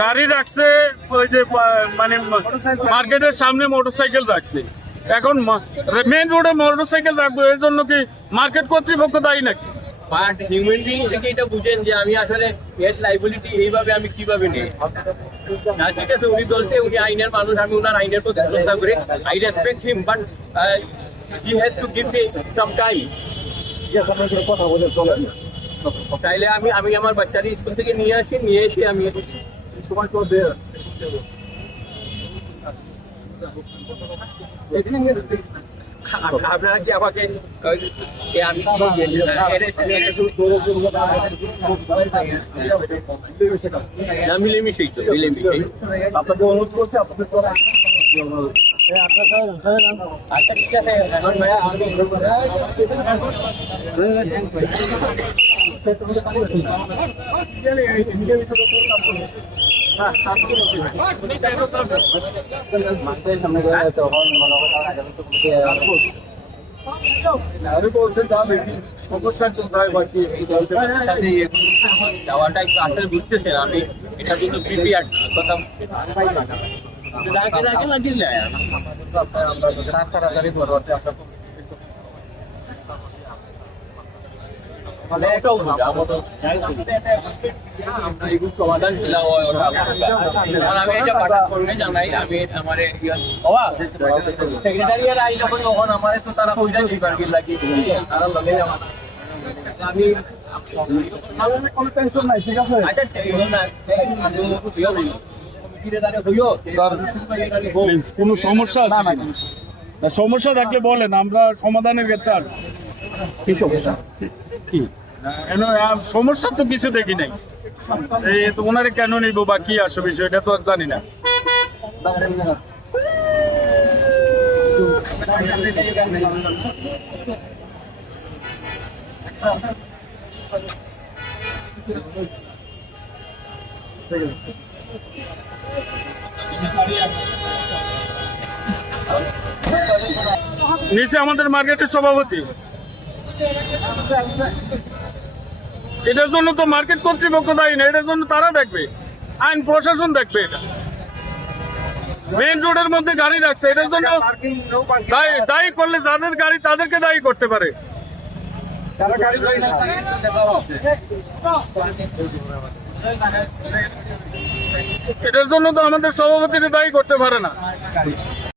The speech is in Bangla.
গাড়ি রাখছে ওই যে মানে মার্কেটের সামনে মোটরসাইকেল রাখছে। এখন মেইন রোডে মোটরসাইকেল রাখবো এর জন্য কি মার্কেট কর্তৃপক্ষ দায়ী নাকি? বাট হিউম্যান বিং থেকে এটা বুঝেন যে আমি আসলে এর লাইবিলিটি এইভাবে আমি কিভাবে নেই। না ঠিক আছে, উনি বলছে উনি আইনের মানুষ, আমি ওনার আইনের প্রতি শ্রদ্ধা করি, I respect him, but he has to give me some time. কথা বলে চলেন তাইলে আমি আমার বাচ্চাকে স্কুল থেকে নিয়ে এসে আমি সময় তো দেয় আপনারা কি আমাকে মিলেমিশেই তো মিলেমিশেই আপনাকে অনুরোধ করছি আপনাদের আচ্ছা ঠিক আছে এখন ভাইয়া যাওয়াটা একটু আসলে বুঝতেছেন আমি এটা কিন্তু প্রিপেয়ার্ড কথা আগে লাগিয়ে তাড়াতাড়ি সমাধান ছিল আমি এটা পাঠান করবে জানাই আমি আমার সেক্রেটারি আর আই যখন তখন আমার তো তারা লাগিয়ে তারা লগে আমি কোনো টেনশন নাই, ঠিক আছে? স্যার প্লিজ কোনো সমস্যা আছে না, সমস্যা থাকলে বলেন, আমরা সমাধানের ক্ষেত্রে আর কি সমস্যা? কি সমস্যা তো কিছু দেখি নাই, এই তো ওনারে কেন নিব বা কি আসো বিষয়টা তো আর জানি না। নিচে আমাদের মার্কেটের সভাপতি, এটার জন্য তো মার্কেট কর্তৃপক্ষ দায়ী না, এটার জন্য তারা দেখবে, আইন প্রশাসন দেখবে। এটা মেইন রোডের মধ্যে গাড়ি রাখছে, এটার জন্য দায়ী করলে যাদের গাড়ি তাদেরকে দায়ী করতে পারে। এটার জন্য তো আমাদের সভাপতিকে দায়ী করতে পারে না।